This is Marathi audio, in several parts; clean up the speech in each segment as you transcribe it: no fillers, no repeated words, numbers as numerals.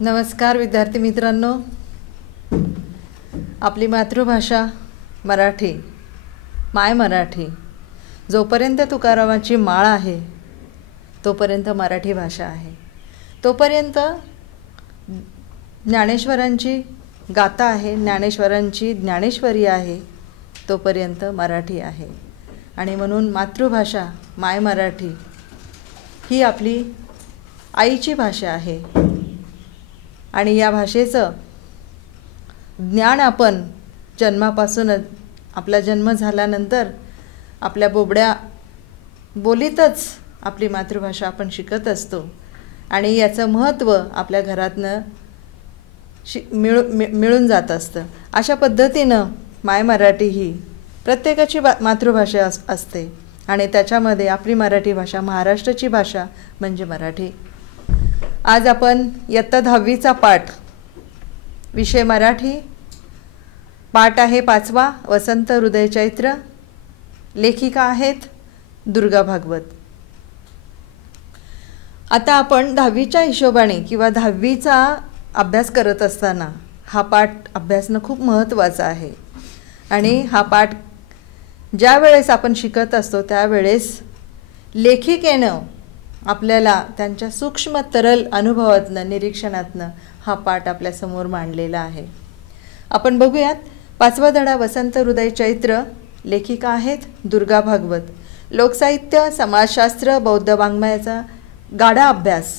नमस्कार विद्यार्थी मित्रांनो, आपली मातृभाषा मराठी, माय मराठी, जोपर्यंत तुकारामाची माळ आहे तोपर्यंत मराठी भाषा आहे, तोपर्यंत ज्ञानेश्वरांची गाथा आहे, ज्ञानेश्वरांची ज्ञानेश्वरी आहे, तोपर्यंत मराठी आहे. आणि म्हणून मातृभाषा माय मराठी ही आपली आईची भाषा आहे. आणि या भाषेचं ज्ञान आपण जन्मापासूनच, आपला जन्म झाल्यानंतर आपल्या बोबड्या बोलीतच आपली मातृभाषा आपण शिकत असतो. आणि याचं महत्त्व आपल्या घरातनं मिळून जात असतं. अशा पद्धतीनं माय मराठी ही प्रत्येकाची मातृभाषा असते. आणि त्याच्यामध्ये आपली मराठी भाषा, महाराष्ट्राची भाषा म्हणजे मराठी. आज आपण इयत्ता 10वीचा पाठ, विषय मराठी, पाठ आहे 5वा, वसंत हृदय चैत्र. लेखिका आहेत दुर्गा भागवत. आता आपण 10वीच्या हिशोबाने किंवा 10वीचा अभ्यास करत असताना हा पाठ अभ्यासणं खूप महत्त्वाचं आहे. आणि हा पाठ ज्या वेळेस आपण शिकत असतो त्यावेळेस लेखिकेनं आपल्याला त्यांच्या सूक्ष्म तरल अनुभवातनं, निरीक्षणातनं हा पाठ आपल्यासमोर मांडलेला आहे. आपण बघूयात. 5वा धडा वसंत हृदय चैत्र. लेखिका आहेत दुर्गा भागवत. लोकसाहित्य, समाजशास्त्र, बौद्ध वाङ्मयाचा गाढा अभ्यास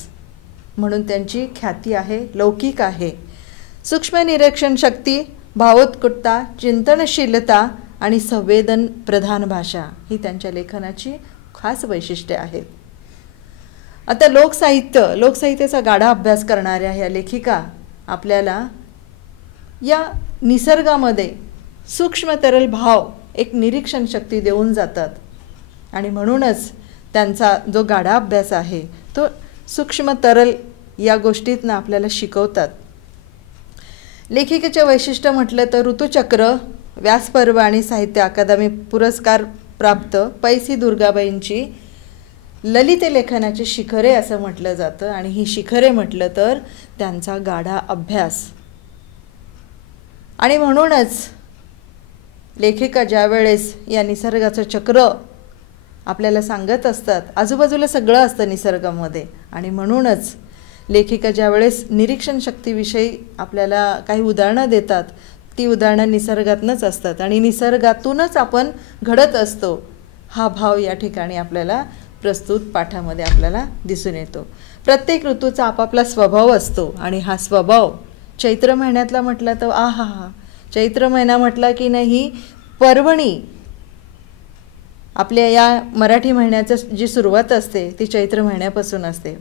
म्हणून त्यांची ख्याती आहे, लौकिक आहे. सूक्ष्म निरीक्षण शक्ती, भावोत्कटता, चिंतनशीलता आणि संवेदन प्रधान भाषा ही त्यांच्या लेखनाची खास वैशिष्ट्ये आहेत. आता लोकसाहित्याचा गाढा अभ्यास करणाऱ्या ह्या लेखिका आपल्याला या निसर्गामध्ये सूक्ष्म तरल भाव, एक निरीक्षण शक्ती देऊन जातात. आणि म्हणूनच त्यांचा जो गाढा अभ्यास आहे तो सूक्ष्म तरल या गोष्टीतनं आपल्याला शिकवतात. लेखिकेचे वैशिष्ट्य म्हटलं तर ऋतुचक्र, व्यासपर्व आणि साहित्य अकादमी पुरस्कार प्राप्त पैसी दुर्गाबाईंची ललित लेखनाची शिखरे असं म्हटलं जातं. आणि ही शिखरे म्हटलं तर त्यांचा गाढा अभ्यास. आणि म्हणूनच लेखिका ज्यावेळेस या निसर्गाचं चक्र आपल्याला सांगत असतात, आजूबाजूला सगळं असतं निसर्गामध्ये, आणि म्हणूनच लेखिका ज्यावेळेस निरीक्षण शक्तीविषयी आपल्याला काही उदाहरणं देतात, ती उदाहरणं निसर्गातूनच असतात आणि निसर्गातूनच आपण घडत असतो. हा भाव या ठिकाणी आपल्याला प्रस्तुत पाठामध्ये आपल्याला दिसून येतो. प्रत्येक ऋतूचा आपापला स्वभाव असतो आणि हा स्वभाव चैत्र महिन्यातला म्हटला तर चैत्र महिना म्हटला की नाही, पर्वणी आपल्या या मराठी महिन्याचं जी सुरुवात असते ती चैत्र महिन्यापासून असते.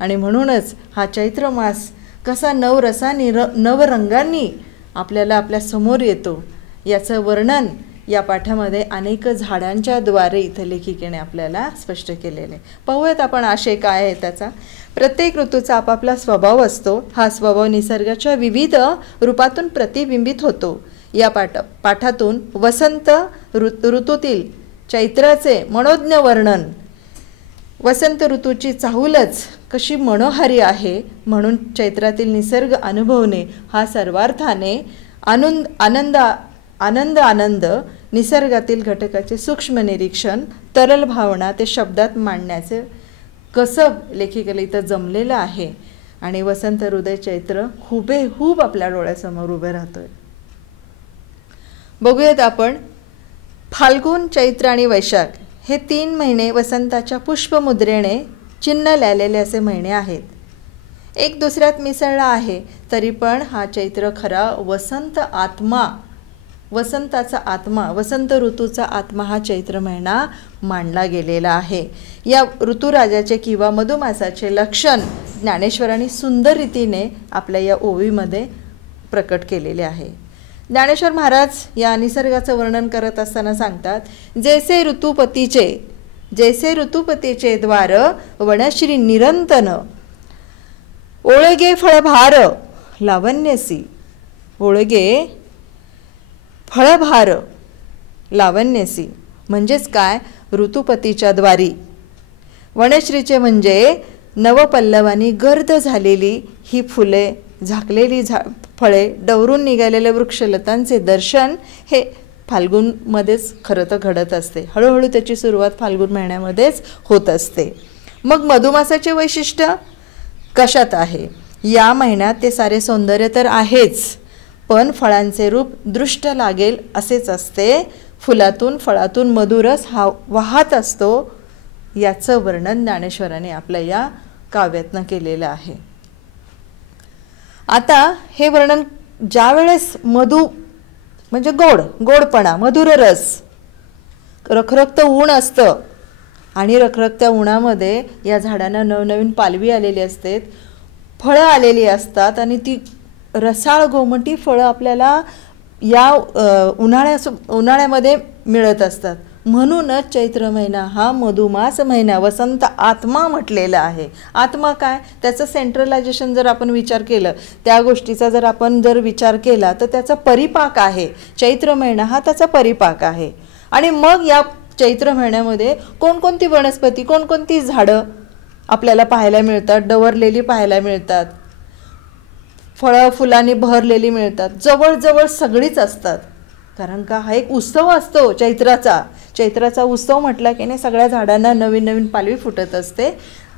आणि म्हणूनच हा चैत्र मास कसा नवरंगांनी आपल्याला आपल्या समोर येतो याचं वर्णन या पाठामध्ये अनेक झाडांच्या द्वारे इथं लेखिकेने आपल्याला स्पष्ट केलेले. पाहूयात आपण आशय काय आहे त्याचा. प्रत्येक ऋतूचा आपापला स्वभाव असतो. हा स्वभाव निसर्गाच्या विविध रूपातून प्रतिबिंबित होतो. या पाठातून वसंत ऋतूतील चैत्राचे मनोज्ञ वर्णन, वसंत ऋतूची चाहूलच कशी मनोहारी आहे म्हणून चैत्रातील निसर्ग अनुभवणे हा सर्वार्थाने आनंद निसर्गातील घटकाचे सूक्ष्म निरीक्षण, तरल भावना ते शब्दात मांडण्याचे कसब लेखिकेला इथं जमलेलं आहे. आणि वसंत हृदय चैत्र हुबेहूब आपल्या डोळ्यासमोर उभे राहतोय. बघूयात आपण. फाल्गुन, चैत्र आणि वैशाख हे 3 महिने वसंताच्या पुष्पमुद्रेने चिन्ह लिहिलेले असे महिने आहेत. एक दुसऱ्यात मिसळला आहे तरी पण हा चैत्र खरा वसंताचा आत्मा, वसंत ऋतूचा आत्मा हा चैत्र महिना मांडला गेलेला आहे. या ऋतुराजाचे किंवा मधुमासाचे लक्षण ज्ञानेश्वरांनी सुंदर रीतीने आपल्या या ओवीमध्ये प्रकट केलेले आहे. ज्ञानेश्वर महाराज या निसर्गाचं वर्णन करत असताना सांगतात, जैसे ऋतुपतीचे द्वार वनश्री निरंतन, ओळगे फळभार लावण्यसी. ओळगे फळभार लावण्यसी म्हणजेच काय, ऋतुपतीच्या द्वारी. वनश्रीचे म्हणजे नवपल्लवानी गर्द झालेली ही फुले, झाकलेली फळे, डवरून निघालेल्या वृक्षलतांचे दर्शन हे फाल्गुनमध्येच खरं तर घडत असते. हळूहळू त्याची सुरुवात फाल्गुन महिन्यामध्येच होत असते. मग मधुमासाचे वैशिष्ट्य कशात आहे? या महिन्यात ते सारे सौंदर्य तर आहेच, पण फळांचे रूप दृष्ट लागेल असेच असते. फुलातून फळातून मधुरस हा वाहत असतो. याचं वर्णन ज्ञानेश्वरांनी आपल्या या काव्यातनं केलेलं आहे. आता हे वर्णन ज्या वेळेस मधु म्हणजे गोडपणा, मधुर रस, रखरखत ऊन असतं आणि रखरखत्या उन्हामध्ये या झाडांना नवनवीन पालवी आलेली असते, फळं आलेली असतात आणि ती रसाळ गोमटी फळं आपल्याला या उन्हाळ्यामध्ये मिळत असतात. म्हणूनच चैत्र महिना हा मधुमास महिना, वसंत आत्मा म्हटलेला आहे. आत्मा काय? त्याचं सेंट्रलायझेशन जर आपण विचार केलं, त्या गोष्टीचा जर आपण विचार केला तर त्याचा परिपाक आहे. चैत्र महिना हा त्याचा परिपाक आहे. आणि मग या चैत्र महिन्यामध्ये कोणकोणती वनस्पती, कोणकोणती झाडं आपल्याला पाहायला मिळतात? डवरलेली पाहायला मिळतात, फळं फुलांनी बहरलेली मिळतात, जवळजवळ सगळीच असतात. कारण का हा एक उत्सव असतो चैत्राचा उत्सव म्हटला की नाही, सगळ्या झाडांना नवीन नवीन पालवी फुटत असते,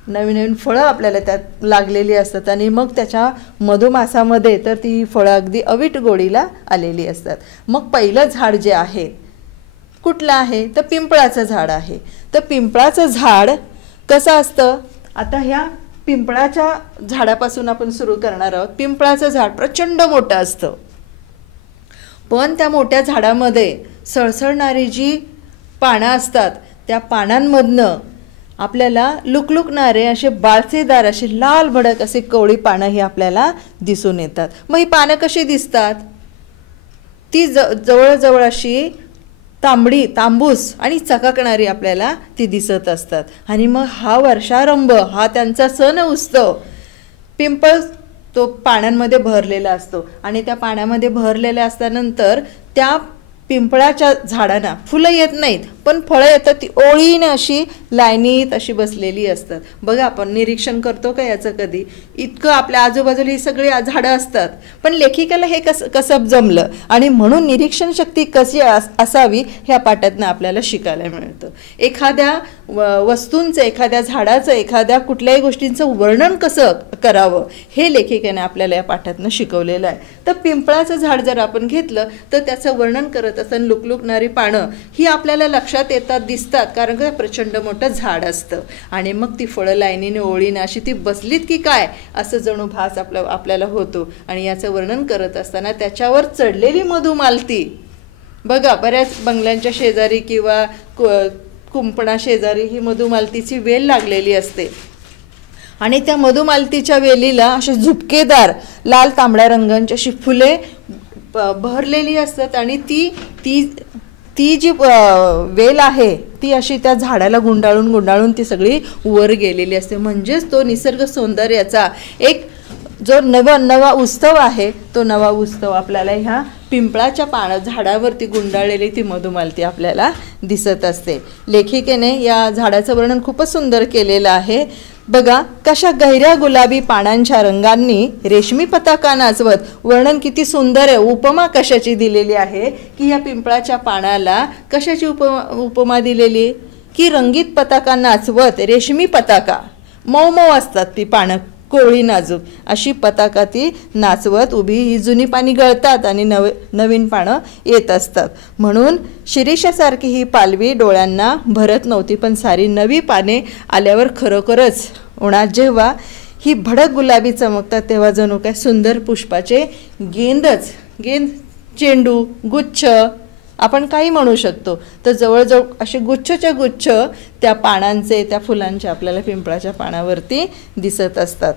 नवीन नवीन फळं आपल्याला त्यात लागलेली असतात आणि मग त्याच्या मधुमासामध्ये तर ती फळं अगदी अवीट गोडीला आलेली असतात. मग पहिलं झाड जे आहे कुठलं आहे? तर पिंपळाचं झाड आहे. तर पिंपळाचं झाड कसं असतं? आता ह्या पिंपळाच्या झाडापासून आपण सुरू करणार आहोत. पिंपळाचं झाड प्रचंड मोठं असतं, पण त्या मोठ्या झाडामध्ये सळसळणारी जी पानं असतात, त्या पानांमधनं आपल्याला लुकलुकणारे असे बाळसेदार असे लाल भडक असे कवळी पानं ही आपल्याला दिसून येतात. मग ही पानं कशी दिसतात? ती जवळजवळ अशी तांबूस आणि चकाकणारी आपल्याला ती दिसत असतात. आणि मग हा वर्षारंभ, हा त्यांचा सण उत्सव. पिंपळ तो पाण्यामध्ये भरलेला असतो आणि त्या पाण्यामध्ये भरलेल्या असल्यानंतर त्या पिंपळाच्या झाडांना फुलं येत नाहीत, पण फळं येतात. ती ओळीने अशी लाईनीत अशी बसलेली असतात. बघा, आपण निरीक्षण करतो का याचं कधी? इतकं आपल्या आजूबाजूला ही सगळी झाडं असतात, पण लेखिकेला हे कसं जमलं आणि म्हणून निरीक्षण शक्ती कशी असावी ह्या पाठातनं आपल्याला शिकायला मिळतं. एखाद्या वस्तूंचं, एखाद्या झाडाचं, एखाद्या कुठल्याही गोष्टींचं वर्णन कसं करावं हे लेखिकेने आपल्याला या पाठातनं शिकवलेलं आहे. तर पिंपळाचं झाड जर आपण घेतलं तर त्याचं वर्णन करत असताना लुकलुकणारी पानं ही आपल्याला लक्षात येतात, दिसतात, कारण का प्रचंड मोठं झाड असतं. आणि मग ती फळं लाईनीने ओळीने अशी ती बसलीत की काय असं जणू भास आपल्याला होतो. आणि याचं वर्णन करत असताना त्याच्यावर चढलेली मधुमालती, बघा बऱ्याच बंगल्यांच्या शेजारी किंवा कुंपणा शेजारी ही मधुमालतीची वेल लागलेली असते आणि त्या मधुमालतीच्या वेलीला असे झुपकेदार लाल तांबड्या रंगांची अशी फुले बहरलेली असतात आणि ती जी वेल आहे ती अशी त्या झाडाला गुंडाळून ती सगळी वर गेलेली असते. म्हणजेच तो निसर्ग सौंदर्याचा एक जो नवा उत्सव आहे, तो नवा उत्सव आपल्याला ह्या पिंपळाच्या झाडावरती गुंडाळलेली ती मधुमालती आपल्याला दिसत असते. लेखिकेने या झाडाचं वर्णन खूपच सुंदर केलेलं आहे. बघा, कशा गहिऱ्या गुलाबी पानांच्या रंगांनी रेशमी पताका नाचवत, वर्णन किती सुंदर आहे. उपमा कशाची दिलेली आहे की या पिंपळाच्या पानाला कशाची उपमा दिलेली की रंगीत पताका नाचवत, रेशमी पताका मऊ असतात ती पानं, कोळी नाजूक अशी पताका ती नाचवत उभी. ही जुनी पाणी गळतात आणि नवीन पानं येत असतात. म्हणून शिरीषासारखी ही पालवी डोळ्यांना भरत नव्हती, पण सारी नवी पाने आल्यावर खरोखरच उन्हात जेव्हा ही भडक गुलाबी चमकतात तेव्हा जणू काय सुंदर पुष्पाचे गेंद, चेंडू, गुच्छ आपण काही म्हणू शकतो. तर जवळजवळ असे गुच्छच्या गुच्छ त्या पानांचे, त्या फुलांचे आपल्याला पिंपळाच्या पानावरती दिसत असतात.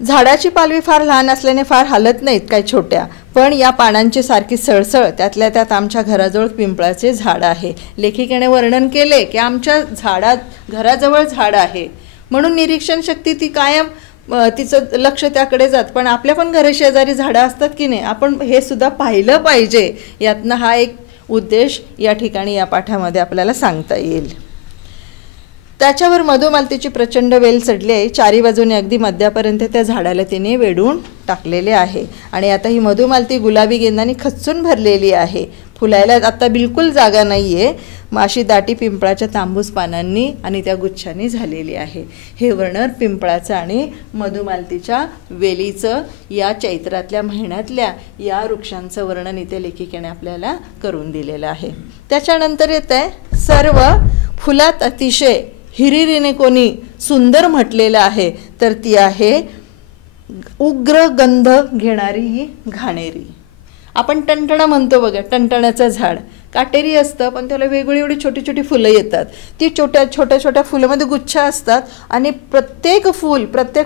झाडाची पालवी फार लहान असल्याने फार हालत नाहीत काय छोट्या, पण या पानांची सारखी सळसळ. त्यातल्या त्यात आमच्या घराजवळ पिंपळाचे झाड आहे. लेखिकेने वर्णन केले की आमच्या घराजवळ झाड आहे म्हणून निरीक्षण शक्ती ती कायम तिचं लक्ष त्याकडे जात. पण आपल्या पण घराशेजारी झाडं असतात की नाही, आपण हे सुद्धा पाहिलं पाहिजे. यातनं हा एक उद्देश या ठिकाणी या पाठामध्ये आपल्याला सांगता येईल. त्याच्यावर मधुमालतीची प्रचंड वेल चढली आहे, चारी बाजूने अगदी मध्यापर्यंत त्या झाडाला तिने वेढून टाकलेले आहे. आणि आता ही मधुमालती गुलाबी गेंदांनी खच्चून भरलेली आहे, फुलायला आता बिलकुल जागा नाही आहे. मग अशी दाटी पिंपळाच्या तांबूस पानांनी आणि त्या गुच्छांनी झालेली आहे. हे वर्णन पिंपळाचं आणि मधुमालतीच्या वेलीचं, या चैत्रातल्या महिन्यातल्या या वृक्षांचं वर्णन इथे लेखिकेने आपल्याला करून दिलेलं आहे. त्याच्यानंतर येत आहे, सर्व फुलात अतिशय हिरिरीने कोणी सुंदर म्हटलेलं आहे, तर ती आहे उग्र गंध घेणारी ही घाणेरी. आपण टणटणा म्हणतो बघा, टणटणाचं झाड काटेरी असतं, पण त्याला वेगवेगळी एवढी छोटी छोटी फुलं येतात. ती छोट्या छोट्या फुलामध्ये गुच्छ असतात आणि प्रत्येक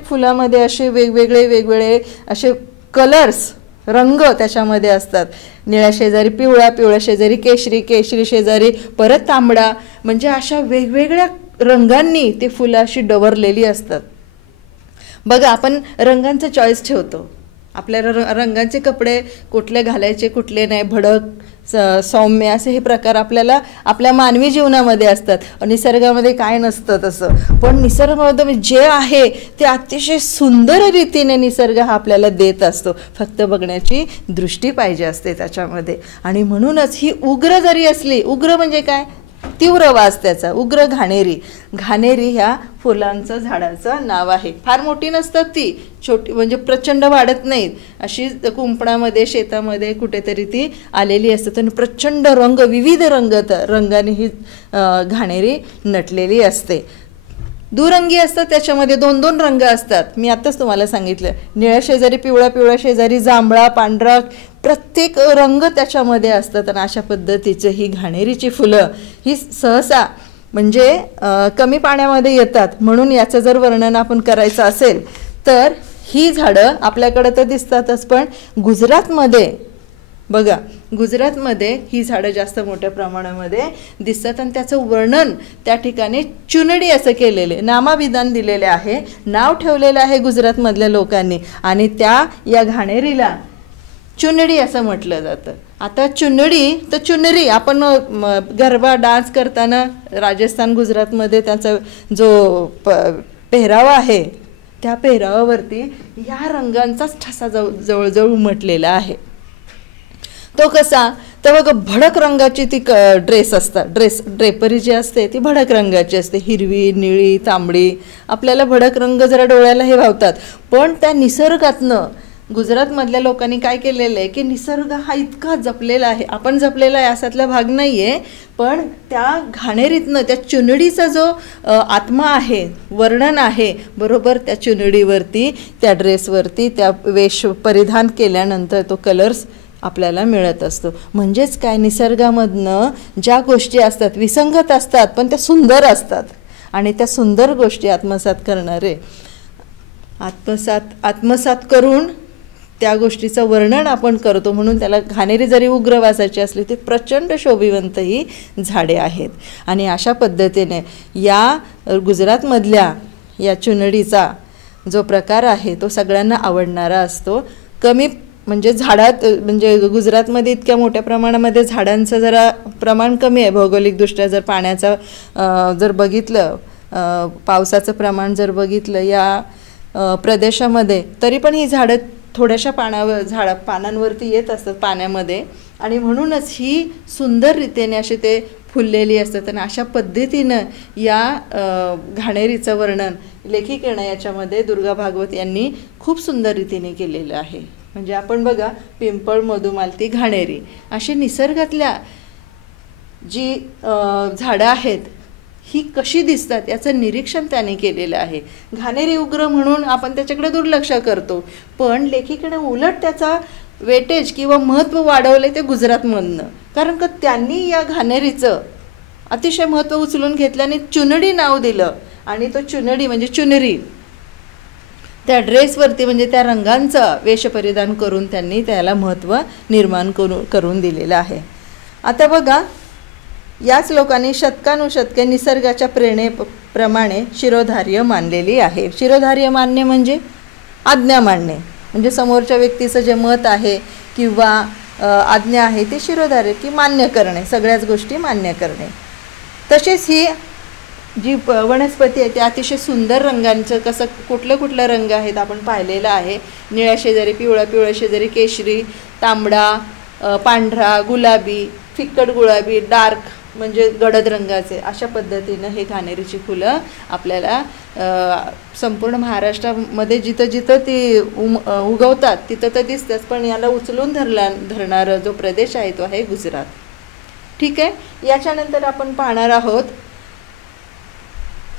फुलामध्ये असे वेगवेगळे असे कलर्स, रंग त्याच्यामध्ये असतात. निळ्या शेजारी पिवळा, पिवळ्या शेजारी केशरी, केशरी शेजारी परत तांबडा, म्हणजे अशा वेगवेगळ्या रंगांनी ते फुलं अशी डवरलेली असतात. बघा, आपण रंगांचं चॉईस ठेवतो, आपल्याला रंगाचे कपडे कुठले घालायचे कुठले नाही, भडक सौम्य असे हे प्रकार आपल्याला आपल्या मानवी जीवनामध्ये असतात. निसर्गामध्ये काय नसतं तसं, पण निसर्गामध्ये जे आहे ते अतिशय सुंदर रीतीने निसर्ग हा आपल्याला देत असतो, फक्त बघण्याची दृष्टी पाहिजे असते त्याच्यामध्ये. आणि म्हणूनच ही उग्र जरी असली, उग्र म्हणजे काय, तीव्र वास त्याचा, उग्र घाणेरी. घाणेरी ह्या फुलांचं झाडाचं नाव आहे. फार मोठी नसतात ती, छोटी म्हणजे प्रचंड वाढत नाहीत, अशी कुंपणामध्ये शेतामध्ये कुठेतरी ती आलेली असतात आणि प्रचंड रंग, विविध रंगाने ही घाणेरी नटलेली असते. दुरंगी असतात, त्याच्यामध्ये 2-2 रंग असतात. मी आत्ताच तुम्हाला सांगितलं, निळ्या शेजारी पिवळा, पिवळ्या शेजारी जांभळा, पांढरा, प्रत्येक रंग त्याच्यामध्ये असतात. आणि अशा पद्धतीचं ही घाणेरीची फुलं ही सहसा म्हणजे कमी पाण्यामध्ये येतात. म्हणून याचं जर वर्णन आपण करायचं असेल तर ही झाडं आपल्याकडं तर दिसतातच, पण गुजरातमध्ये बघा, गुजरातमध्ये ही झाडं जास्त मोठ्या प्रमाणामध्ये दिसतात. आणि त्याचं वर्णन त्या ठिकाणी चुनडी असं केलेले, नामाभिधान दिलेले आहे, नाव ठेवलेलं आहे गुजरातमधल्या लोकांनी. आणि या घाणेरीला चुनडी असं म्हटलं जातं. आता चुनडी तर चुनरी, आपण गरबा डान्स करताना राजस्थान गुजरातमध्ये त्याचा जो पेहरावा आहे, त्या पेहरावावरती या रंगांचाच ठसा जवळजवळ उमटलेला आहे. तो कसा, तर बघा, भडक रंगाची ती ड्रेस असतात, ड्रेपरी जी असते ती भडक रंगाची असते, हिरवी, निळी, तांबडी. आपल्याला भडक रंग जरा डोळ्याला हे भावतात, पण त्या निसर्गातनं गुजरातमधल्या लोकांनी काय केलेलं आहे की निसर्ग हा इतका जपलेला आहे, आपण जपलेला आहे असातला भाग नाही आहे, पण त्या घाणेरीतनं त्या चुनडीचा जो आत्मा आहे, वर्णन आहे, बरोबर त्या चुनडीवरती, त्या ड्रेसवरती, त्या वेश परिधान केल्यानंतर तो कलर्स आपल्याला मिळत असतो. म्हणजेच काय, निसर्गामधनं ज्या गोष्टी असतात विसंगत असतात पण त्या सुंदर असतात. आणि त्या सुंदर गोष्टी आत्मसात करून त्या गोष्टीचं वर्णन आपण करतो. म्हणून त्याला घाणेरी जरी उग्रवासाची असली ती प्रचंड शोभिवंत ही झाडे आहेत. आणि अशा पद्धतीने या गुजरातमधल्या या चुनडीचा जो प्रकार आहे तो सगळ्यांना आवडणारा असतो. कमी म्हणजे झाडात, म्हणजे गुजरातमध्ये इतक्या मोठ्या प्रमाणामध्ये झाडांचं जरा प्रमाण कमी आहे भौगोलिकदृष्ट्या. जर पाण्याचं जर बघितलं, पावसाचं प्रमाण जर बघितलं या प्रदेशामध्ये, तरी पण ही झाडं थोड्याशा पानांवरती येत असतात पाण्यामध्ये. आणि म्हणूनच ही सुंदर रीतीने अशी ते फुललेली असतात. आणि अशा पद्धतीनं या घाणेरीचं वर्णन लेखिकेनं याच्यामध्ये दुर्गा भागवत यांनी खूप सुंदर रीतीने केलेलं आहे. म्हणजे आपण बघा, पिंपळ, मधुमालती, घाणेरी अशी निसर्गातल्या जी झाडं आहेत ही कशी दिसतात याचं निरीक्षण त्याने केलेलं आहे. घाणेरी उग्र म्हणून आपण त्याच्याकडे दुर्लक्ष करतो, पण लेखिकेने उलट त्याचा वेटेज किंवा महत्त्व वाढवलं ते गुजरातमधनं. कारण का त्यांनी या घाणेरीचं अतिशय महत्त्व उचलून घेतल्याने चुनडी नाव दिलं. आणि तो चुनडी म्हणजे चुनरी, त्या ड्रेसवरती म्हणजे त्या रंगांचा वेश परिधान करून त्यांनी त्याला महत्त्व निर्माण करून दिलेलं आहे. आता बघा, याच लोकांनी शतकानुशतके निसर्गाच्या प्रेरणेप्रमाणे शिरोधार्य मानलेली आहे. शिरोधार्य मानणे म्हणजे आज्ञा मानणे, म्हणजे समोरच्या व्यक्तीचं जे मत आहे किंवा आज्ञा आहे ते शिरोधार्य की मान्य करणे, सगळ्याच गोष्टी मान्य करणे. तसेच ही जी वनस्पती आहे ते अतिशय सुंदर रंगांचं, कसं कुठलं कुठलं रंग आहेत आपण पाहिलेलं आहे. निळ्या शेजारी पिवळा, पिवळ्या शेजारी केशरी, तांबडा, पांढरा, गुलाबी, फिक्कट गुलाबी, डार्क म्हणजे गडद रंगाचे, अशा पद्धतीनं हे घाणेरीची फुलं आपल्याला संपूर्ण महाराष्ट्रामध्ये जिथं जिथं ती उगवतात तिथं तर दिसतात. पण याला उचलून धरणारा जो प्रदेश आहे तो आहे गुजरात. ठीक आहे. याच्यानंतर आपण पाहणार आहोत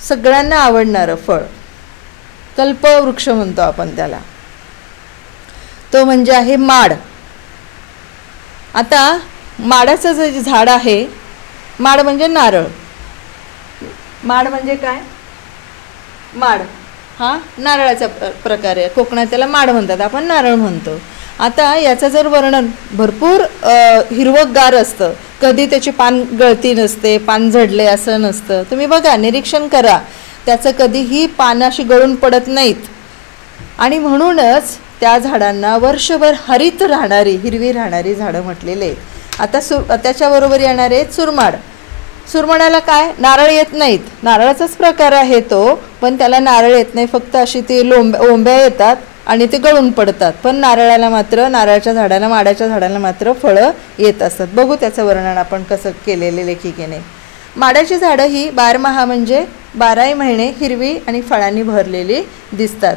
सगळ्यांना आवडणारं फळ, कल्पवृक्ष म्हणतो आपण त्याला, तो म्हणजे आहे माड. आता माडाचं जे झाड आहे, माड म्हणजे नारळ. माड म्हणजे काय? माड हा नारळाचा प्रकार आहे. कोकणात त्याला माड म्हणतात, आपण नारळ म्हणतो. आता याचं जर वर्णन भरपूर हिरवंगार असतं, कधी त्याची पान गळती नसते, पान झडले असं नसतं. तुम्ही बघा, निरीक्षण करा, त्याचं कधीही पानं अशी गळून पडत नाहीत. आणि म्हणूनच त्या झाडांना वर्षभर हरित राहणारी, हिरवी राहणारी झाडं म्हटलेले. आता त्याच्याबरोबर येणारे सुरमाड. सुरमण्याला काय, नारळ येत नाहीत, नारळाचाच प्रकार आहे तो, पण त्याला नारळ येत नाही, फक्त अशी ती ओंब्या येतात आणि ते गळून पडतात. पण नारळाला मात्र, नारळाच्या झाडाला, माडाच्या झाडाला मात्र फळं येत असतात. बघू त्याचं वर्णन आपण कसं केलेले लेखिकेने. माडाची झाडं ही बारमाहा म्हणजे 12 महिने हिरवी आणि फळांनी भरलेली दिसतात.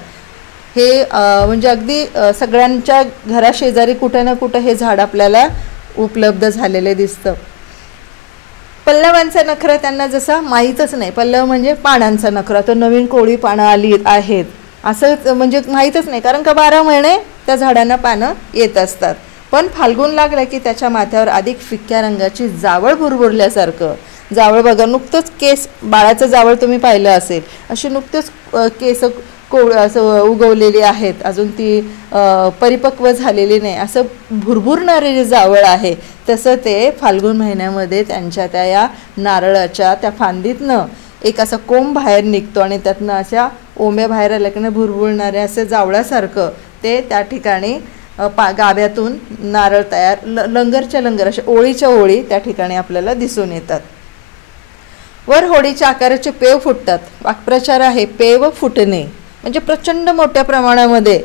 हे म्हणजे अगदी सगळ्यांच्या घराशेजारी कुठं ना कुठं हे झाड आपल्याला उपलब्ध झालेले दिसतं. पल्लवांचा नखरा त्यांना जसा माहीतच नाही. पल्लव म्हणजे पानांचा नखरा, तो नवीन कोळी पानं आली आहेत असं म्हणजे माहीतच नाही, कारण का 12 महिने त्या झाडांना पानं येत असतात. पण फाल्गुन लागला की त्याच्या माथ्यावर अधिक फिक्क्या रंगाची जावळ भुरभुरल्यासारखं, जावळ बघा, नुकतंच केस, बाळाचं जावळ तुम्ही पाहिलं असेल, अशी नुकतंच केस असं उगवलेली आहेत, अजून ती परिपक्व झालेली नाही, असं भुरभुरणारे जे जावळ आहे, तसं ते फाल्गुन महिन्यामध्ये त्यांच्या त्या या नारळाच्या त्या फांदीतनं एक असा कोंब बाहेर निघतो आणि त्यातनं अशा ओंब्या बाहेर आल्या की भुरभुरणारे असं जावळासारखं ते त्या ठिकाणी गाभ्यातून नारळ तयार, लंगरच्या लंगर, अशा ओळीच्या ओळी त्या ठिकाणी आपल्याला दिसून येतात. वर होडीच्या आकाराचे पेव फुटतात. वाक्प्रचार आहे पेव फुटणे, म्हणजे प्रचंड मोठ्या प्रमाणामध्ये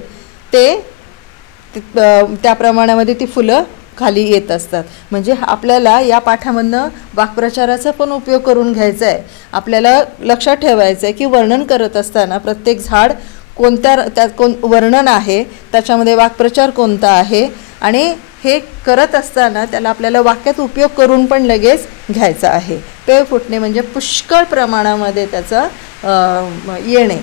त्या प्रमाणामध्ये ती फुलं खाली येत असतात. म्हणजे आपल्याला या पाठामधनं वाक्प्रचाराचा पण उपयोग करून घ्यायचा आहे. आपल्याला लक्षात ठेवायचं आहे की वर्णन करत असताना प्रत्येक झाड कोणत्या, त्यात वर्णन आहे, त्याच्यामध्ये वाक्प्रचार कोणता आहे, आणि हे करत असताना त्याला आपल्याला वाक्यात उपयोग करून पण लगेच घ्यायचा आहे. पेव फुटणे म्हणजे पुष्कळ प्रमाणामध्ये त्याचं येणे.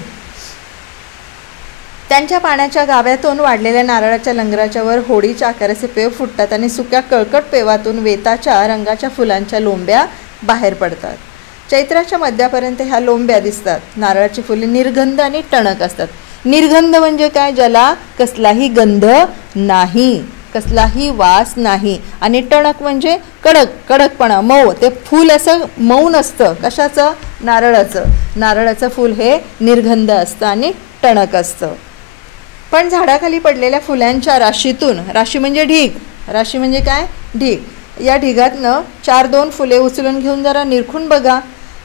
त्यांच्या पाण्याच्या गाव्यातून वाढलेल्या नारळाच्या लंगराच्या वर होडीच्या आकाराचे पेव फुटतात आणि सुक्या कळकट पेवातून वेताच्या रंगाच्या फुलांच्या लोंब्या बाहेर पडतात. चैत्राच्या मध्यापर्यंत ह्या लोंब्या दिसतात. नारळाची फुले निर्गंध आणि टणक असतात. निर्गंध म्हणजे काय, ज्याला कसलाही गंध नाही, कसलाही वास नाही. आणि टणक म्हणजे कडकपणा, मऊ, ते फूल असं मऊ नसतं. कशाचं, नारळाचं. नारळाचं फूल हे निर्गंध असतं आणि टणक असतं. पण झाडाखाली पडलेल्या फुलांच्या राशीतून, राशी म्हणजे ढीग, राशी म्हणजे काय, ढीग, या ढिगातनं 4-2 फुले उचलून घेऊन जरा निरखून बघा.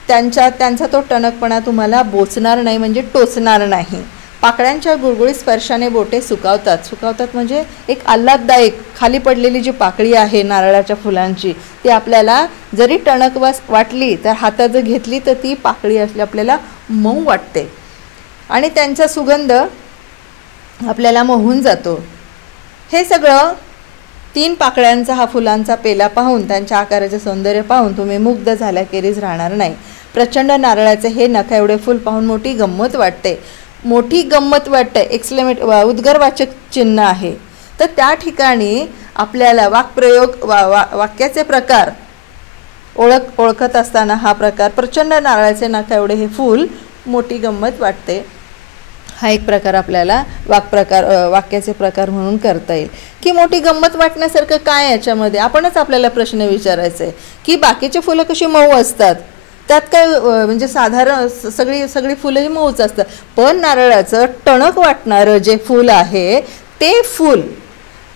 त्यांचा तो टणकपणा तुम्हाला बोचणार नाही, म्हणजे टोचणार नाही. पाकळ्यांच्या गुळगुळीत स्पर्शाने बोटे सुकावतात म्हणजे एक आल्हाददायक खाली पडलेली जी पाकळी आहे नारळाच्या फुलांची, ती आपल्याला जरी टणक वाटली तर हातात जर घेतली तर ती पाकळी असली आपल्याला मऊ वाटते आणि त्यांचा सुगंध आपल्याला मोहून जातो. हे सगळं 3 पाकळ्यांचा हा फुलांचा पेला पाहून, त्यांच्या आकाराचे सौंदर्य पाहून तुम्ही मुग्ध झाल्याखेरीज राहणार नाही. प्रचंड नारळाचे हे नखा एवढे फुल पाहून मोठी गंमत वाटते. मोठी गंमत वाटते, उद्गारवाचक चिन्ह आहे. तर त्या ठिकाणी आपल्याला वाक्प्रयोग, वाक्याचे प्रकार ओळखत असताना हा प्रकार, प्रचंड नारळाचे नखा एवढे हे फूल, मोठी गंमत वाटते, हा एक प्रकार आपल्याला वाक्याचे प्रकार म्हणून करता येईल. की मोठी गंमत वाटण्यासारखं काय याच्यामध्ये, आपणच आपल्याला प्रश्न विचारायचा आहे की बाकीचे फुलं कशी मऊ असतात, त्यात काय म्हणजे साधारण सगळी फुलं ही मऊच असतात, पण नारळाचं टणक वाटणारं जे फूल आहे ते फूल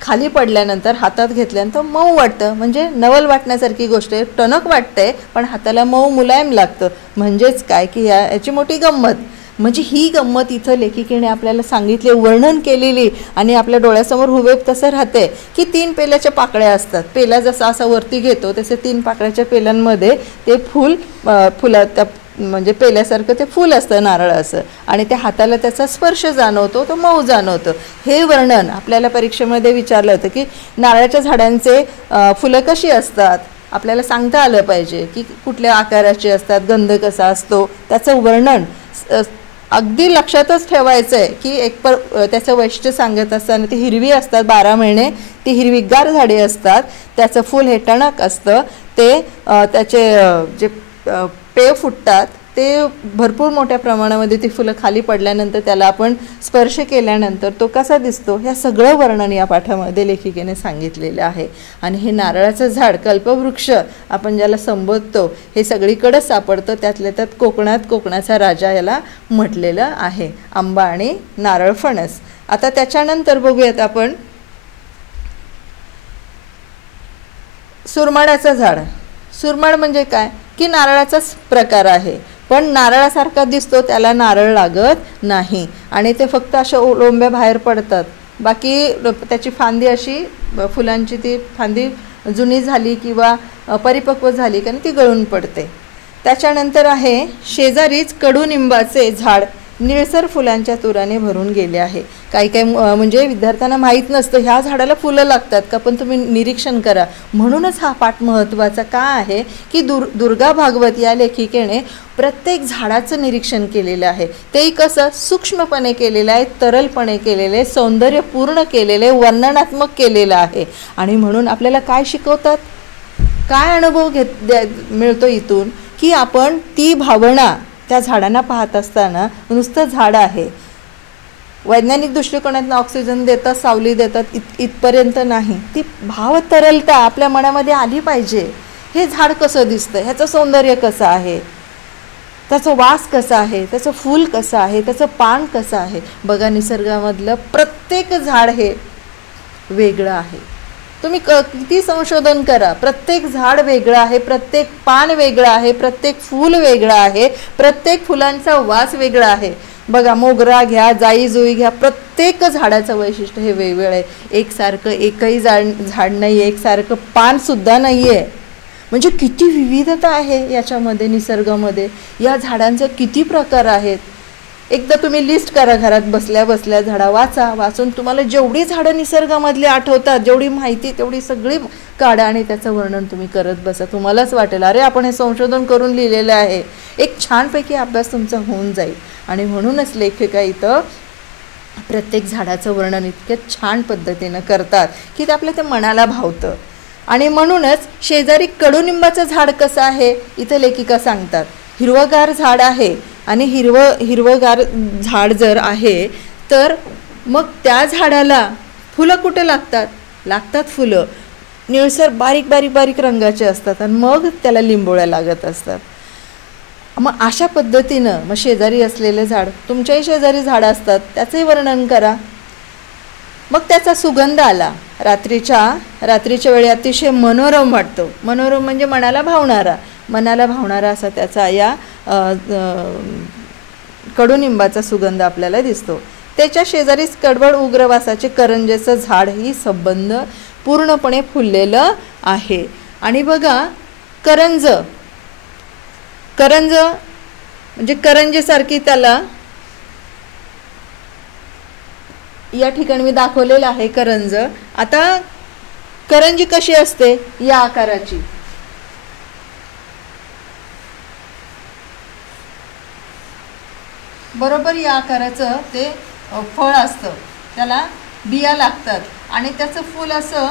खाली पडल्यानंतर हातात घेतल्यानंतर मऊ वाटतं, म्हणजे नवल वाटण्यासारखी गोष्ट आहे. टणक वाटते पण हाताला मऊ मुलायम लागतं. म्हणजेच काय की याची मोठी गंमत. म्हणजे ही गंमत इथं लेखिकेने आपल्याला सांगितली, वर्णन केलेली आणि आपल्या डोळ्यासमोर हुबेहूब तसं राहते की 3 पेल्याच्या पाकळ्या असतात. पेला जसा असा वरती घेतो तसे 3 पाकळ्याच्या पेल्यांमध्ये ते फुला त्या म्हणजे पेल्यासारखं ते फूल असतं, नारळ असं, आणि त्या हाताला त्याचा स्पर्श जाणवतो, तो मऊ जाणवतो. हे वर्णन आपल्याला परीक्षेमध्ये विचारलं होतं की नारळाच्या झाडांचे फुलं कशी असतात, आपल्याला सांगता आलं पाहिजे की कुठल्या आकाराचे असतात, गंध कसा असतो, त्याचं वर्णन अगदी लक्षातच ठेवायचं आहे की त्याचं वैशिष्ट्य सांगत असताना ती हिरवी असतात, 12 महिने ती हिरवीगार झाडे असतात. त्याचं फूल हे टणक असतं, ते त्याचे जे पेव फुटतात ते भरपूर मोठ्या प्रमाणामध्ये ती फुलं खाली पडल्यानंतर त्याला आपण स्पर्श केल्यानंतर तो कसा दिसतो, ह्या सगळं वर्णन या पाठामध्ये लेखिकेने सांगितलेलं आहे. आणि हे नारळाचं झाड, कल्पवृक्ष आपण ज्याला संबोधतो, हे सगळीकडेच सापडतं. त्यातल्या त्यात कोकणाचा राजा याला म्हटलेलं आहे. आंबा आणि नारळ फणस. आता त्याच्यानंतर बघूयात आपण सुरमाडाचं झाड. सुरमाड म्हणजे काय की नारळाचाच प्रकार आहे, पण नारळासारखा दिसतो, त्याला नारळ लागत नाही आणि ते फक्त अशा ओळंब्या बाहेर पडतात. बाकी त्याची फांदी अशी, फुलांची ती फांदी जुनी झाली किंवा परिपक्व झाली कारण ती गळून पडते. त्याच्यानंतर आहे शेजारीच कडुनिंबाचे झाड, निळसर फुलांच्या तुराने भरून गेले आहे. काही म्हणजे विद्यार्थ्यांना माहीत नसतं ह्या झाडाला फुलं लागतात का, पण तुम्ही निरीक्षण करा. म्हणूनच हा पाठ महत्त्वाचा का आहे की दुर्गा भागवत या लेखिकेने प्रत्येक झाडाचं निरीक्षण केलेलं आहे. तेही कसं सूक्ष्मपणे केलेलं आहे, तरलपणे केलेलं आहे, सौंदर्यपूर्ण केलेलं आहे, वर्णनात्मक केलेलं आहे. आणि म्हणून आपल्याला काय शिकवतात, काय अनुभव मिळतो इथून की आपण ती भावना त्या झाडांना पाहत असताना नुसतं झाड आहे, वैज्ञानिक दृष्टिकोनातून ऑक्सिजन देतात, सावली देतात इथपर्यंत नाही, ती भाव तरलता आपल्या मनामध्ये आली पाहिजे. हे झाड कसं दिसतं, ह्याचं सौंदर्य कसं आहे, त्याचा वास कसा आहे, त्याचं फूल कसं आहे, त्याचं पान कसं आहे. बघा, निसर्गामधलं प्रत्येक झाड हे वेगळं आहे. तुम्ही किती संशोधन करा, प्रत्येक झाड वेगळं आहे, प्रत्येक पान वेगळं आहे, प्रत्येक फूल वेगळं आहे, प्रत्येक फुलांचा वास वेगळा आहे. बघा, मोगरा घ्या, जाई जुई घ्या, प्रत्येक झाडाचं वैशिष्ट्य हे वेगवेगळं आहे. एकसारखं एकही झाड नाही आहे, एकसारखं पानसुद्धा नाही आहे. म्हणजे किती विविधता आहे याच्यामध्ये, निसर्गामध्ये. या झाडांचे किती प्रकार आहेत. एकदा तुम्ही लिस्ट करा, घरात बसल्या बसल्या झाडा वाचून तुम्हाला जेवढी झाडं निसर्गामधली आठवतात, जेवढी माहिती तेवढी सगळी काढा आणि त्याचं वर्णन तुम्ही करत बसा. तुम्हालाच वाटेल अरे आपण हे संशोधन करून लिहिलेलं आहे. एक छानपैकी अभ्यास तुमचा होऊन जाईल. आणि म्हणूनच लेखिका इथं प्रत्येक झाडाचं वर्णन इतक्या छान पद्धतीनं करतात की ते आपल्या ते मनाला भावतं. आणि म्हणूनच शेजारी कडुनिंबाचं झाड कसं आहे इथं लेखिका सांगतात. हिरवगार झाड आहे आणि हिरवगार झाड जर आहे तर मग त्या झाडाला फुलं कुठे लागतात फुलं निळसर बारीक बारीक बारीक रंगाचे असतात आणि मग त्याला लिंबोळ्या लागत असतात. मग अशा पद्धतीनं मग शेजारी असलेले झाड, तुमच्याही शेजारी झाडं असतात, त्याचंही वर्णन करा. मग त्याचा सुगंध आला, रात्रीच्या वेळी अतिशय मनोरम वाटतो. मनोरम म्हणजे मनाला भावणारा असा त्याचा या कडुनिंबाचा सुगंध आपल्याला दिसतो. त्याच्या शेजारीच कडवड उग्रवासाचे करंजेचं झाड ही संबंध पूर्णपणे फुललेलं आहे. आणि बघा, करंज म्हणजे करंजेसारखी त्याला या ठिकाणी मी दाखवलेलं आहे करंज. आता करंजी कशी असते, या आकाराची, बरोबर या आकाराचं ते फळ असतं, त्याला बिया लागतात आणि त्याचं फूल असं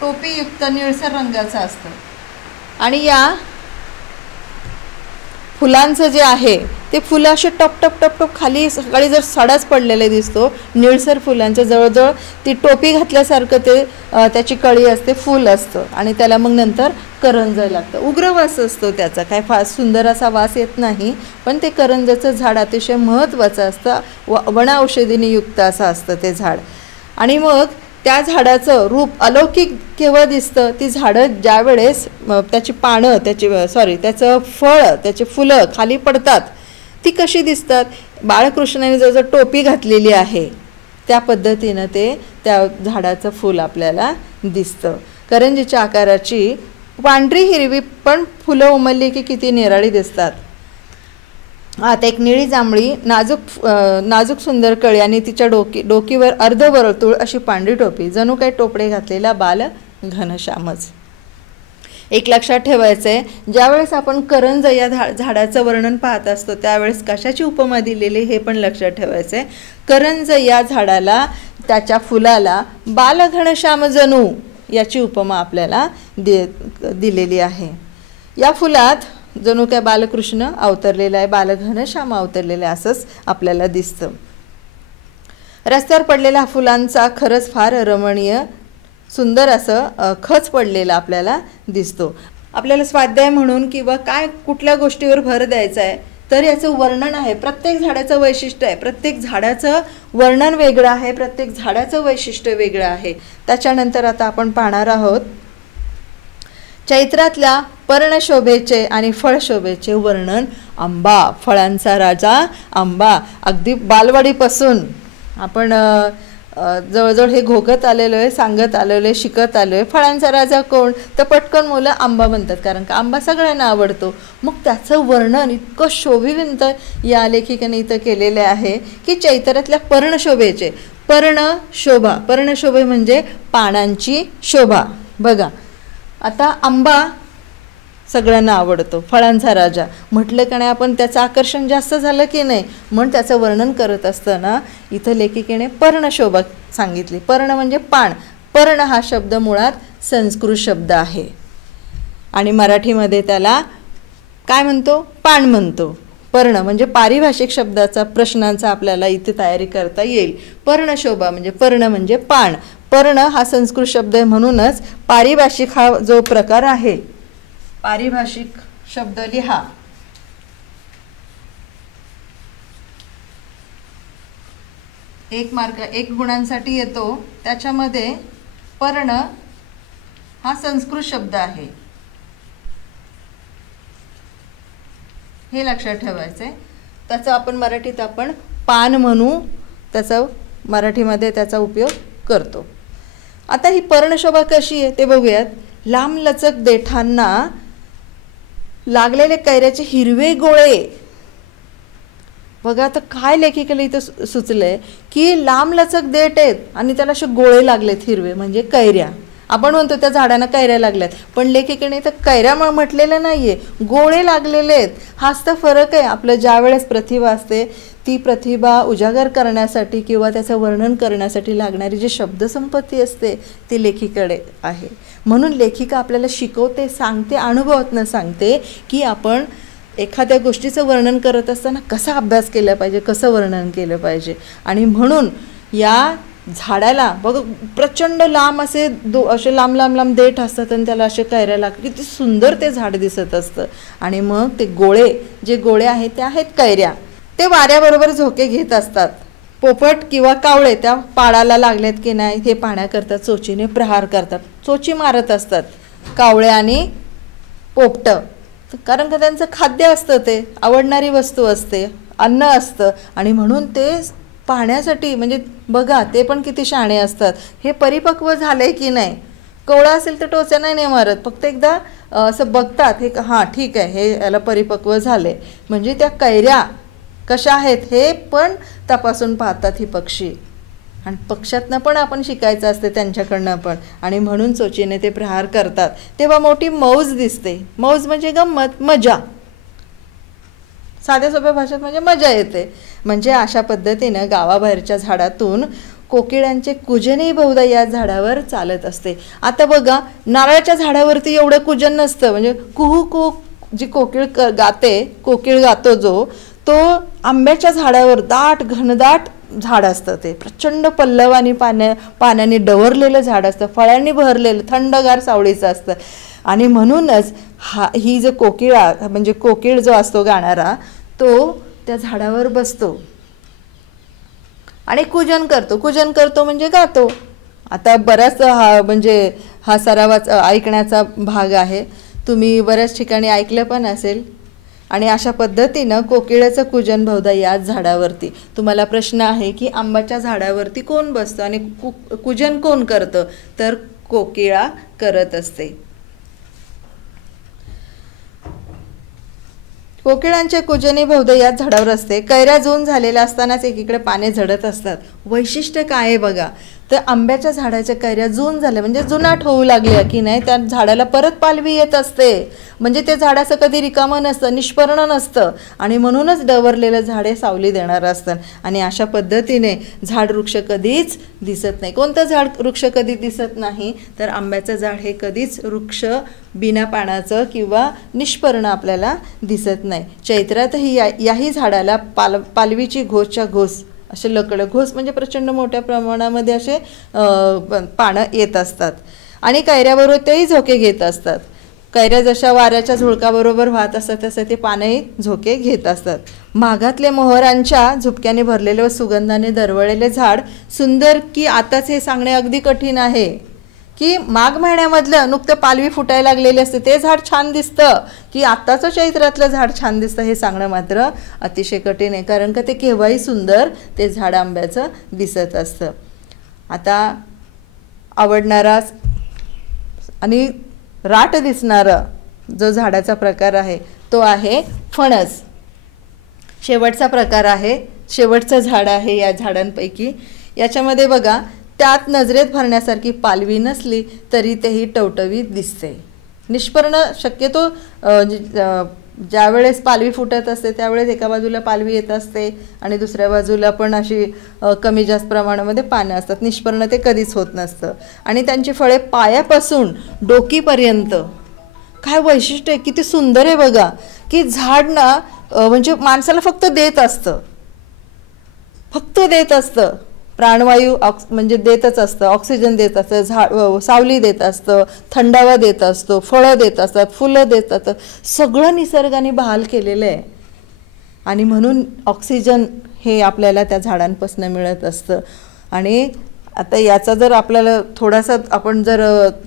टोपीयुक्त निळसर रंगाचं असतं. आणि या फुलांचं जे आहे ते फुलं असे टप टप टप टप खाली सकाळी जर सडाच पडलेले दिसतो, निळसर फुलांचं जवळजवळ ती टोपी घातल्यासारखं ते त्याची कळी असते, फूल असतं आणि त्याला मग नंतर करंज लागतं. उग्रवास असतो त्याचा, काय फार सुंदर असा वास येत नाही, पण ते करंजाचं झाड अतिशय महत्त्वाचं असतं, वनौषधीने युक्त असं असतं ते झाड. आणि मग त्या झाडाचं रूप अलौकिक केव्हा दिसतं, ती झाडं ज्या वेळेस त्याची पानं त्याचं फळ त्याचे फुलं खाली पडतात ती कशी दिसतात, बाळकृष्णाने जवळजवळ टोपी घातलेली आहे त्या पद्धतीनं ते त्या झाडाचं फूल आपल्याला दिसतं. करंजीच्या आकाराची पांढरी हिरवी पण फुलं उमलली की किती निराळी दिसतात. आता एक निळी जांभळी नाजूक सुंदर कळी आणि तिच्या डोकीवर अर्धवर्तुळ अशी पांढरी टोपी, जणू काही टोपडे घातलेला बाल घनश्यामच. एक लक्षात ठेवायचं आहे, ज्यावेळेस आपण करंज या झाडाचं वर्णन पाहत असतो त्यावेळेस कशाची उपमा दिलेली हे पण लक्षात ठेवायचं आहे. करंज या झाडाला त्याच्या फुलाला बाल घनश्याम जणू याची उपमा आपल्याला दिलेली आहे. या फुलात जणू काय बालकृष्ण अवतरलेला आहे, बालघनश्याम अवतरलेला आहे असंच आपल्याला दिसतं. रस्त्यावर पडलेल्या फुलांचा खरंच फार रमणीय सुंदर असं खच पडलेला आपल्याला दिसतो. आपल्याला स्वाध्याय म्हणून किंवा काय कुठल्या गोष्टीवर भर द्यायचा आहे तर याचं वर्णन आहे. प्रत्येक झाडाचं वैशिष्ट्य आहे, प्रत्येक झाडाचं वर्णन वेगळं आहे, प्रत्येक झाडाचं वैशिष्ट्य वेगळं आहे. त्याच्यानंतर आता आपण पाहणार आहोत चैत्रातल्या पर्णशोभेचे आणि फळशोभेचे वर्णन. आंबा, फळांचा राजा आंबा. अगदी बालवाडीपासून आपण जवळजवळ हे घोगत आलेलो आहे, सांगत आलेलो आहे, शिकत आलो आहे. फळांचा राजा कोण तर पटकन मुलं आंबा म्हणतात, कारण का आंबा सगळ्यांना आवडतो. मग त्याचं वर्णन इतकं शोभिवंत या लेखिकेने इथं केलेले आहे की चैत्रातल्या पर्णशोभेचे. पर्णशोभा म्हणजे पानांची शोभा. बघा आता आंबा सगळ्यांना आवडतो, फळांचा राजा म्हटलं का नाही आपण, त्याचं आकर्षण जास्त झालं की नाही, म्हणून त्याचं वर्णन करत असताना इथं लेखिकेने पर्णशोभा सांगितली. पर्ण म्हणजे पान. पर्ण हा शब्द मुळात संस्कृत शब्द आहे आणि मराठीमध्ये त्याला काय म्हणतो, पान म्हणतो. पर्ण म्हणजे पारिभाषिक शब्दाचा प्रश्नांचा आपल्याला इथे तयारी करता येईल. पर्णशोभा म्हणजे पर्ण म्हणजे पान. पर्ण हा संस्कृत शब्द आहे, म्हणूनच पारिभाषिक हा जो प्रकार आहे, पारिभाषिक शब्द लिहा. एक गुणांसाठी येतो. त्याच्यामध्ये पर्ण हा संस्कृत शब्द आहे, हे लक्षात ठेवायचंय. त्याचा आपण मराठीत आपण पान म्हणू, त्याचा मराठीमध्ये त्याचा उपयोग करतो. आता ही पर्णशोभा कशी आहे ते बघूयात. लांब लचक देठांना लागलेले कैऱ्याचे हिरवे गोळे. बघा आता काय लेखिकेला इथं सुचलंय की लांब लचक देठ आहेत आणि त्याला असे गोळे लागलेत हिरवे, म्हणजे कैऱ्या. आपण म्हणतो त्या झाडांना कैऱ्या लागल्यात, पण लेखिकेने इथं कैऱ्या म्हटलेलं नाहीये, गोळे लागलेले आहेत. हाच तर फरक आहे. आपलं ज्या वेळेस प्रतिभा असते ती प्रतिभा उजागर करण्यासाठी किंवा त्याचं वर्णन करण्यासाठी लागणारी जी शब्दसंपत्ती असते ती लेखिकेकडे आहे. म्हणून लेखिका आपल्याला शिकवते, सांगते, अनुभवातनं सांगते की आपण एखाद्या गोष्टीचं वर्णन करत असताना कसा अभ्यास केला पाहिजे, कसं वर्णन केलं पाहिजे. आणि म्हणून या झाडाला बघ प्रचंड लांब असे लांब देठ असतात आणि त्याला असे कैऱ्या लागतात. किती सुंदर ते झाड दिसत असतं. आणि मग ते जे गोळे आहेत ते आहेत कैऱ्या. ते वाऱ्याबरोबर झोके घेत असतात. पोपट किंवा कावळे त्या पाडाला लागलेत की नाही हे पाहण्याकरता चोचीने प्रहार करतात, चोची मारत असतात कावळे आणि पोपट, कारण का त्यांचं खाद्य असतं, ते आवडणारी वस्तू असते, अन्न असतं. आणि म्हणून ते पाहण्यासाठी, म्हणजे बघा ते पण किती शहाणे असतात, हे परिपक्व झाले की नाही. कवळा असेल तर टोचा नाही मारत, फक्त एकदा असं बघतात, हे हां ठीक आहे हे याला परिपक्व झाले. म्हणजे त्या कैऱ्या कशा आहेत हे पण तपासून पाहतात ही पक्षी. आणि पक्ष्यातनं पण आपण शिकायचं असते त्यांच्याकडनं पण. आणि म्हणून चोचीने ते प्रहार करतात. तेव्हा मोठी मौज दिसते. मौज म्हणजे गंमत, मजा. साध्या सोप्या भाषेत म्हणजे मजा येते. म्हणजे अशा पद्धतीनं गावाबाहेरच्या झाडातून कोकिळांचे कुजनही बहुधा या झाडावर चालत असते. आता बघा नारळाच्या झाडावरती एवढं कुजन नसतं, म्हणजे कुहू कुहू जी कोकिळ गातो जो, तो आंब्याच्या झाडावर घनदाट झाड असतं. ते प्रचंड पल्लव आणि पाण्याने डवरलेलं झाड असतं, फळांनी भरलेलं, थंडगार सावळीचं असतं. आणि म्हणूनच ही जो म्हणजे कोकिळ जो असतो गाणारा, तो त्या झाडावर बसतो आणि कूजन करतो म्हणजे गातो. आता बराच म्हणजे हा सरावाचा ऐकण्याचा भाग आहे, तुम्ही बऱ्याच ठिकाणी ऐकलं पण असेल. आणि अशा पद्धतीनं कोकिळेचं कूजन बहुधा याच झाडावरती. तुम्हाला प्रश्न आहे की आंब्याच्या झाडावरती कोण बसतं आणि कूजन कोण करतं, तर कोकिळा करत असते. कोकिळांचे कुजनी बहुधा याच झाडावर असते. कैऱ्या जून झालेल्या असतानाच एकीकडे पाने झडत असतात. वैशिष्ट्य काय आहे बघा, तर आंब्याच्या झाडाच्या कैऱ्या जून झाल्या म्हणजे जुनाट होऊ लागल्या की नाही, त्या झाडाला परत पालवी येत असते. म्हणजे ते झाडाचं कधी रिकामं नसतं, निष्पर्ण नसतं आणि म्हणूनच डवरलेलं झाडे सावली देणारं असतं. आणि अशा पद्धतीने झाड वृक्ष कधीच दिसत नाही. कोणतं झाड वृक्ष कधी दिसत नाही, तर आंब्याचं झाड हे कधीच वृक्ष बिना पानाचं किंवा निष्पर्ण आपल्याला दिसत नाही. चैत्रातही याही झाडाला पालवीची घोसच्या घोस असे घोस म्हणजे प्रचंड मोठ्या प्रमाणामध्ये असे पानं येत असतात. आणि कैऱ्याबरोबर तेही झोके घेत असतात. कैऱ्या जशा वाऱ्याच्या झुळकाबरोबर वाहत असतात तसं ते पानही झोके घेत असतात. माघातले मोहरांच्या झुपक्याने भरलेले व सुगंधाने दरवळलेले झाड सुंदर की आताच हे सांगणे अगदी कठीण आहे. की माघ महिन्यामधलं नुकतं पालवी फुटायला लागलेली असते ते झाड छान दिसतं, की आत्ताचं चैत्रातलं झाड छान दिसतं, हे सांगणं मात्र अतिशय कठीण आहे. कारण का ते केव्हाही सुंदर ते झाड आंब्याचं दिसत असतं. आता आवडणारा आणि राट दिसणारा जो झाडाचा प्रकार आहे तो आहे फणस. शेवटचा प्रकार आहे, शेवटचं झाड आहे या झाडांपैकी. याच्यामध्ये बघा, त्यात नजरेत भरण्यासारखी पालवी नसली तरी तेही टवटवीत दिसते. निष्पर्ण शक्यतो ज्या वेळेस पालवी फुटत असते त्यावेळेस एका बाजूला पालवी येत असते आणि दुसऱ्या बाजूला पण अशी कमी जास्त प्रमाणामध्ये पानं असतात. निष्पर्ण ते कधीच होत नसतं. आणि त्यांची फळे पायापासून डोकीपर्यंत. काय वैशिष्ट्य आहे, किती सुंदर आहे बघा, की झाड ना म्हणजे माणसाला फक्त देत असतं प्राणवायू म्हणजे देतच असतं, ऑक्सिजन देत असतं, सावली देत असतं, थंडावा देत असतो, फळं देत असतात, फुलं देत असतात, सगळं निसर्गाने बहाल केलेलं आहे. आणि म्हणून ऑक्सिजन हे आपल्याला त्या झाडांपासून मिळत असतं. आणि आता याचा जर आपल्याला थोडासा आपण जर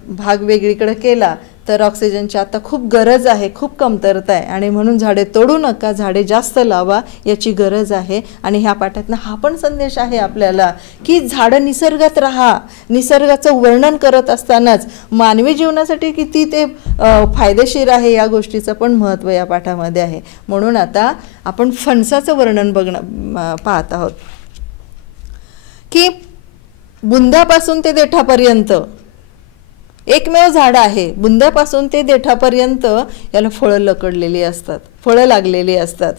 भाग वेगळीकडे केला तर ऑक्सिजनची आता खूप गरज आहे, खूप कमतरता आहे. आणि म्हणून झाडे तोडू नका, झाडे जास्त लावा, याची गरज आहे. आणि ह्या पाठातनं हा पण संदेश आहे आपल्याला की झाडं निसर्गात राहा. निसर्गाचं वर्णन करत असतानाच मानवी जीवनासाठी किती ते फायदेशीर आहे या गोष्टीचं पण महत्त्व या पाठामध्ये आहे. म्हणून आता आपण फणसाचं वर्णन पाहत आहोत की बुंद्यापासून ते देठापर्यंत एकमेव झाड आहे. बुंद्यापासून ते देठापर्यंत याला फळं लकडलेली असतात, फळं लागलेली असतात.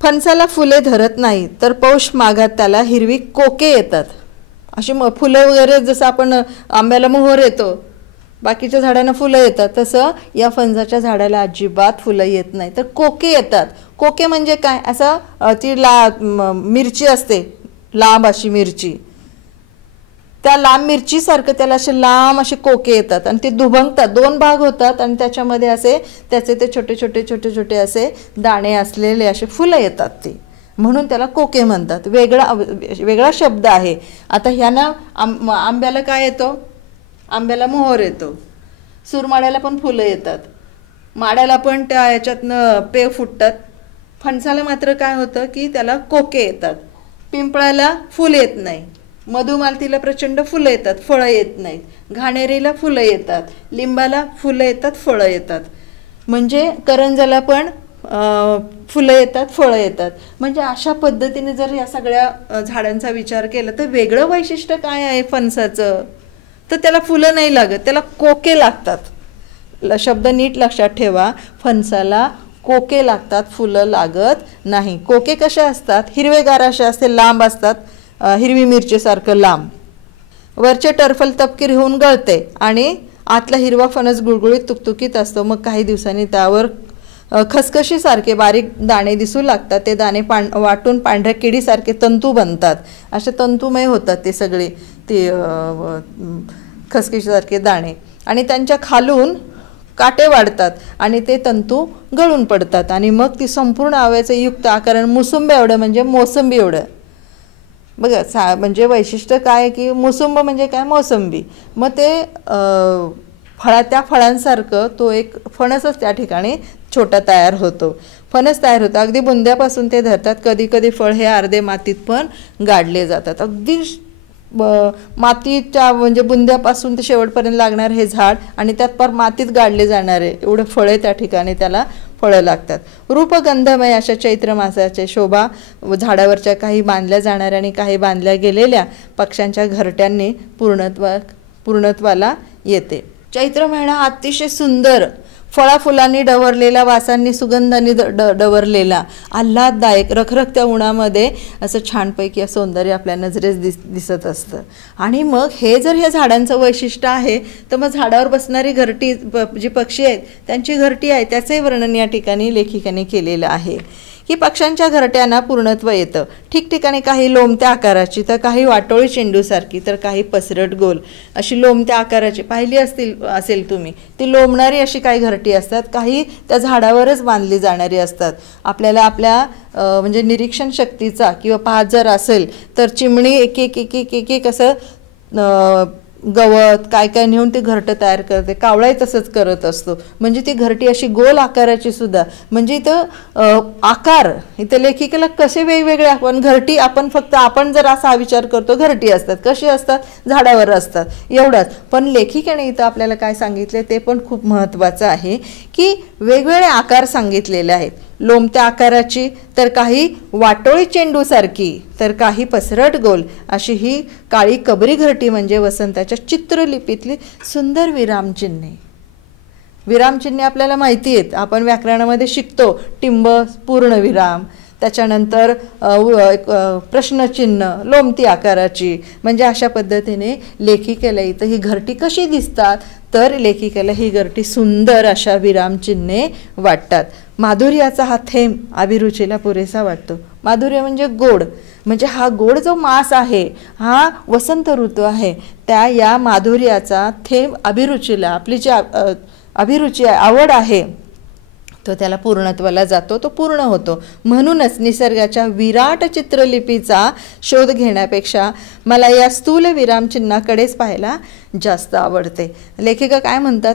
फणसाला फुले धरत नाही तर पौष माघात त्याला हिरवी कोके येतात. अशी फुलं वगैरे जसं आपण आंब्याला मोहर येतो, बाकीच्या झाडांना फुलं येतात, तसं या फणसाच्या झाडाला अजिबात फुलं येत नाही, तर कोके येतात. कोके म्हणजे काय, असं ती मिरची असते, लांब अशी मिरची, त्या लांब मिरचीसारखं त्याला असे लांब असे कोके येतात आणि ते दुभंगतात, दोन भाग होतात आणि त्याच्यामध्ये असे त्याचे ते छोटे छोटे छोटे छोटे असे दाणे असलेले असे फुलं येतात. ते म्हणून त्याला कोके म्हणतात. वेगळा शब्द आहे. आता ह्यानं आंब्याला काय येतो, आंब्याला मोहर येतो, सुरमाड्याला पण फुलं येतात, माड्याला पण त्या याच्यातनं पेव फुटतात. फणसाला मात्र काय होतं की त्याला कोके येतात. पिंपळाला फुल येत नाही, मधुमालतीला प्रचंड फुलं येतात, फळं येत नाहीत, घाणेरीला फुलं येतात, लिंबाला फुलं येतात, फळं येतात, म्हणजे करंजाला पण फुलं येतात, फळं येतात. म्हणजे अशा पद्धतीने जर या सगळ्या झाडांचा विचार केला तर वेगळं वैशिष्ट्य काय आहे फणसाचं, तर त्याला फुलं नाही लागत, त्याला कोके लागतात. शब्द नीट लक्षात ठेवा, फणसाला कोके लागतात, फुलं लागत नाही. कोके कशा असतात, हिरवेगार असे असते, लांब असतात, हिरवी मिरचीसारखं लांब, वरचे टरफल तपकीर होऊन गळते आणि आतला हिरवा फणस गुळगुळीत तुकतुकीत असतो. मग काही दिवसांनी त्यावर खसखशीसारखे बारीक दाणे दिसू लागतात. ते दाणे वाटून पांढऱ्या किडीसारखे तंतू बनतात. असे तंतुमय होतात ते सगळे, ते खसखशीसारखे दाणे, आणि त्यांच्या खालून काटे वाढतात आणि ते तंतू गळून पडतात आणि मग ती संपूर्ण आवळ्याचं युक्त आकारण मुसुंबी एवढं म्हणजे मोसंबी एवढं बघा म्हणजे वैशिष्ट्य काय की मोसंब म्हणजे काय, मोसंबी. मग ते त्या फळांसारखं तो एक फणसच त्या ठिकाणी छोटा तयार होतो, फणस तयार होतं. अगदी बुंद्यापासून ते धरतात. कधी कधी फळ हे अर्धे मातीत पण गाडले जातात. अगदी मातीच्या म्हणजे बुंद्यापासून ते शेवटपर्यंत लागणार हे झाड आणि त्यात पार मातीत गाडले जाणारे एवढे फळे त्या ठिकाणी त्याला फळं लागतात. रूपगंधमय अशा चैत्र मासाचे शोभा झाडावरच्या काही बांधल्या जाणाऱ्या आणि काही बांधल्या गेलेल्या पक्ष्यांच्या घरट्यांनी पूर्णत्वाला येते. चैत्र महिना अतिशय सुंदर, फळाफुलांनी डवरलेला, वासांनी सुगंधांनी डवरलेला, आल्हाददायक, रखरखत्या उन्हामध्ये असं छानपैकी सौंदर्य आपल्या नजरेस दिसत असतं. आणि मग हे जर ह्या झाडांचं वैशिष्ट्य आहे तर मग झाडावर बसणारी घरटी जी पक्षी आहेत त्यांची घरटी आहे त्याचंही वर्णन या ठिकाणी लेखिकेने केलेलं आहे की पक्ष्यांच्या घरट्यांना पूर्णत्व येतं. ठिकठिकाणी काही लोंबत्या आकाराची तर काही वाटोळी चेंडूसारखी तर काही पसरट गोल अशी लोंबत्या आकाराची पाहिली असेल तुम्ही. ती लोंबणारी अशी काही घरटी असतात, काही त्या झाडावरच बांधली जाणारी असतात. आपल्याला आपल्या म्हणजे निरीक्षण शक्तीचा किंवा पाहत जर असेल तर चिमणी एक एक एक एक एक एक असं गवत काय काय नेऊन ती घरटं तयार करते. कावळाही तसंच करत असतो. म्हणजे ती घरटी अशी गोल आकाराची सुद्धा, म्हणजे इथं आकार इथं लेखिकेला कसे वेगवेगळे आपण घरटी आपण जर असा विचार करतो घरटी असतात, कशी असतात, झाडावर असतात एवढंच. पण लेखिकेने इथं आपल्याला काय सांगितले ते पण खूप महत्त्वाचं आहे की वेगवेगळे आकार सांगितलेले आहेत. लोंबत्या आकाराची तर काही वाटोळी चेंडूसारखी तर काही पसरट गोल अशी ही काळी कबरी घरटी म्हणजे वसंताच्या चित्रलिपीतली सुंदर विरामचिन्हे. विरामचिन्हे आपल्याला माहिती आहेत, आपण व्याकरणामध्ये शिकतो. टिंब पूर्णविराम, त्याच्यानंतर प्रश्नचिन्ह, लोंबती आकाराची. म्हणजे अशा पद्धतीने लेखिकेला इथं ही घरटी कशी दिसतात तर लेखिकेला ही घरटी सुंदर अशा विरामचिन्हे वाटतात. माधुर्याचा हा थेंब अभिरुचीला पुरेसा वाटतो. माधुर्य म्हणजे गोड, म्हणजे हा गोड जो मास आहे, हा वसंत ऋतू आहे, त्या या माधुर्याचा थेंब अभिरुचीला, आपली जी अभिरुची आवड आहे तो त्याला पूर्णत्वाला जातो, तो पूर्ण होतो. म्हणूनच निसर्गाच्या विराट चित्रलिपीचा शोध घेण्यापेक्षा मला या स्थूल विरामचिन्हाकडेच पाहायला जास्त आवडते. लेखिका काय म्हणतात,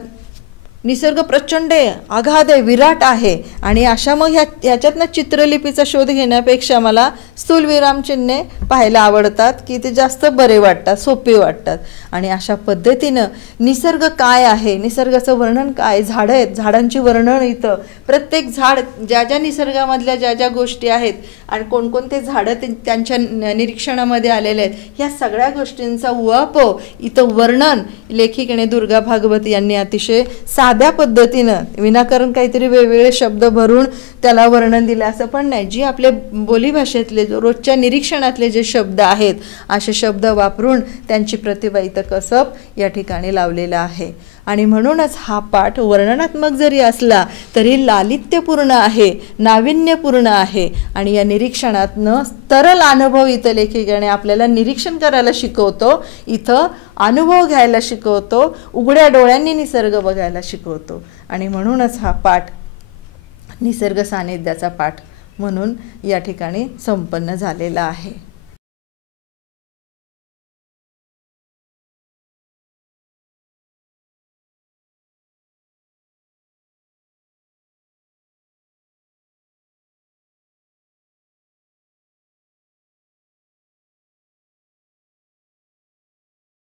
निसर्ग प्रचंड आहे, अगाध आहे, विराट आहे आणि अशा मग ह्याच्यातनं चित्रलिपीचा शोध घेण्यापेक्षा मला स्थूल विरामचिन्हे पाहायला आवडतात की ते जास्त बरे वाटतात, सोपे वाटतात. आणि अशा पद्धतीनं निसर्ग काय आहे, निसर्गाचं वर्णन काय, झाडं आहेत, झाडांची वर्णन इथं प्रत्येक झाड ज्या ज्या निसर्गामधल्या ज्या ज्या गोष्टी आहेत आणि कोणकोणते झाडं त्यांच्या निरीक्षणामध्ये आलेले आहेत, ह्या सगळ्या गोष्टींचा उहापोह इथं वर्णन लेखिकेने दुर्गा भागवत यांनी अतिशय साध्या पद्धतीनं, विनाकारण काहीतरी वेगवेगळे शब्द भरून त्याला वर्णन दिलं असं पण नाही. जी आपले बोलीभाषेतले रोजच्या निरीक्षणातले जे शब्द आहेत असे शब्द वापरून त्यांची प्रतिभा इथं कसब या ठिकाणी लावलेला आहे. आणि म्हणूनच हा पाठ वर्णनात्मक जरी असला तरी लालित्यपूर्ण आहे, नाविन्यपूर्ण आहे. आणि या निरीक्षणातनं तरल अनुभव इथं लेखिकेने आपल्याला निरीक्षण करायला शिकवतो, इथं अनुभव घ्यायला शिकवतो, उघड्या डोळ्यांनी निसर्ग बघायला शिकवतो. आणि म्हणूनच हा पाठ निसर्ग सानिध्याचा पाठ म्हणून या ठिकाणी संपन्न झालेला आहे.